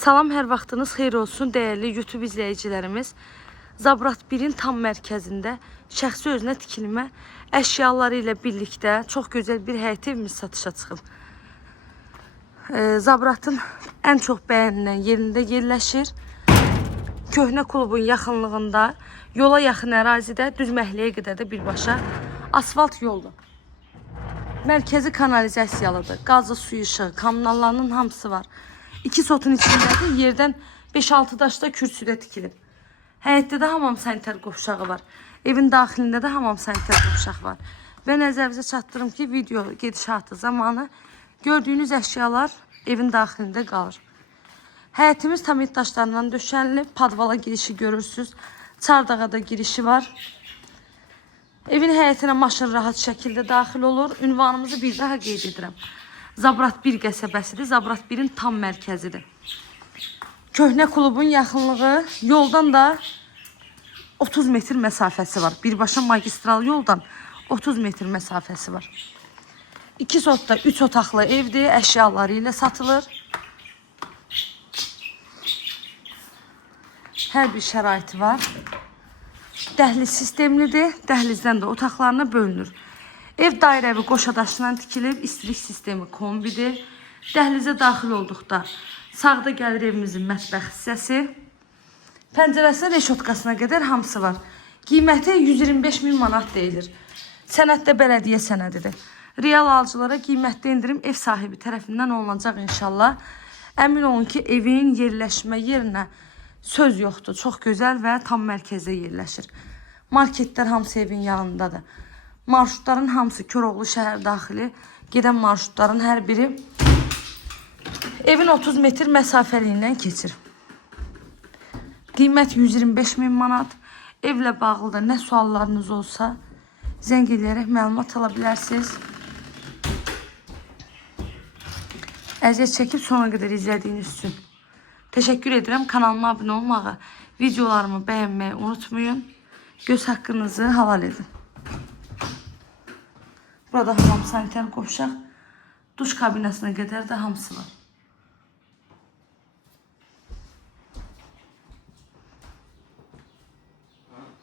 Salam, hər vaxtınız xeyir olsun değerli YouTube izləyicilərimiz. Zabrat 1'in tam mərkəzində şəxsi özünə tikilmə əşyaları ilə birlikdə çox gözəl bir həyət evimiz satışa çıxıb. Zabratın ən çox bəyənilən yerində yerləşir. Köhnə klubun yaxınlığında, yola yaxın ərazidə, düz məhəlləyə qədər də birbaşa asfalt yolda. Mərkəzi kanalizasiyalıdır. Qazı, suyu, işığı, kommunallarının hamısı var. 2 sotun içindədir. Yerdən 5-6 daşda kürsüdə tikilib. Həyətdə də hamam sanitar qovşağı var. Evin daxilində də hamam sanitar qovşaq var. Və nəzərinizə çatdırım ki, video gedişatı zamanı gördüyünüz əşyalar evin daxilində qalır. Həyətimiz tamit daşlarından döşənilib. Padvala girişi görürsünüz. Çardağa da girişi var. Evin həyətinə maşın rahat şəkildə daxil olur. Ünvanımızı bir daha qeyd edirəm. Zabrat 1 qəsəbəsidir. Zabrat 1'in tam mərkəzidir. Köhnə klubun yaxınlığı, yoldan da 30 metr məsafəsi var. Birbaşa magistral yoldan 30 metr məsafəsi var. 2 sotda 3 otaqlı evdir. Əşyaları ilə satılır. Hər bir şəraiti var. Dəhliz sistemlidir. Dəhlizdən də otaqlarına bölünür. Ev dairəvi qoşadaşından tikilib, istilik sistemi kombidir. Dəhlizə daxil olduqda sağda gəlir evimizin mətbəx hissəsi. Pəncərəsi reşotkasına qədər hamısı var. Qiyməti 125.000 manat deyilir. Sənəddə bələdiyyə sənədidir. Real alıcılara qiymətdə indirim ev sahibi tərəfindən olunacaq inşallah. Əmin olun ki, evin yerləşmə yerinə söz yoxdur. Çox gözəl və tam mərkəzdə yerləşir. Marketlər hamısı evin yanındadır. Marşrutların hamısı Koroğlu şəhər daxili gedən marşrutların hər biri evin 30 metr məsafəliyindən keçir. Qiymət 125.000 manat. Evlə bağlı da nə suallarınız olsa zəng edərək məlumat ala bilərsiniz. Əziyyət çəkib sona qədər izlədiyiniz üçün təşəkkür edirəm. Kanalıma abunə olmağı, videolarımı bəyənməyi unutmayın. Göz haqqınızı halal edin. Burada hamam sanitar qovşaq, duş kabinasına qədər də hamısı var.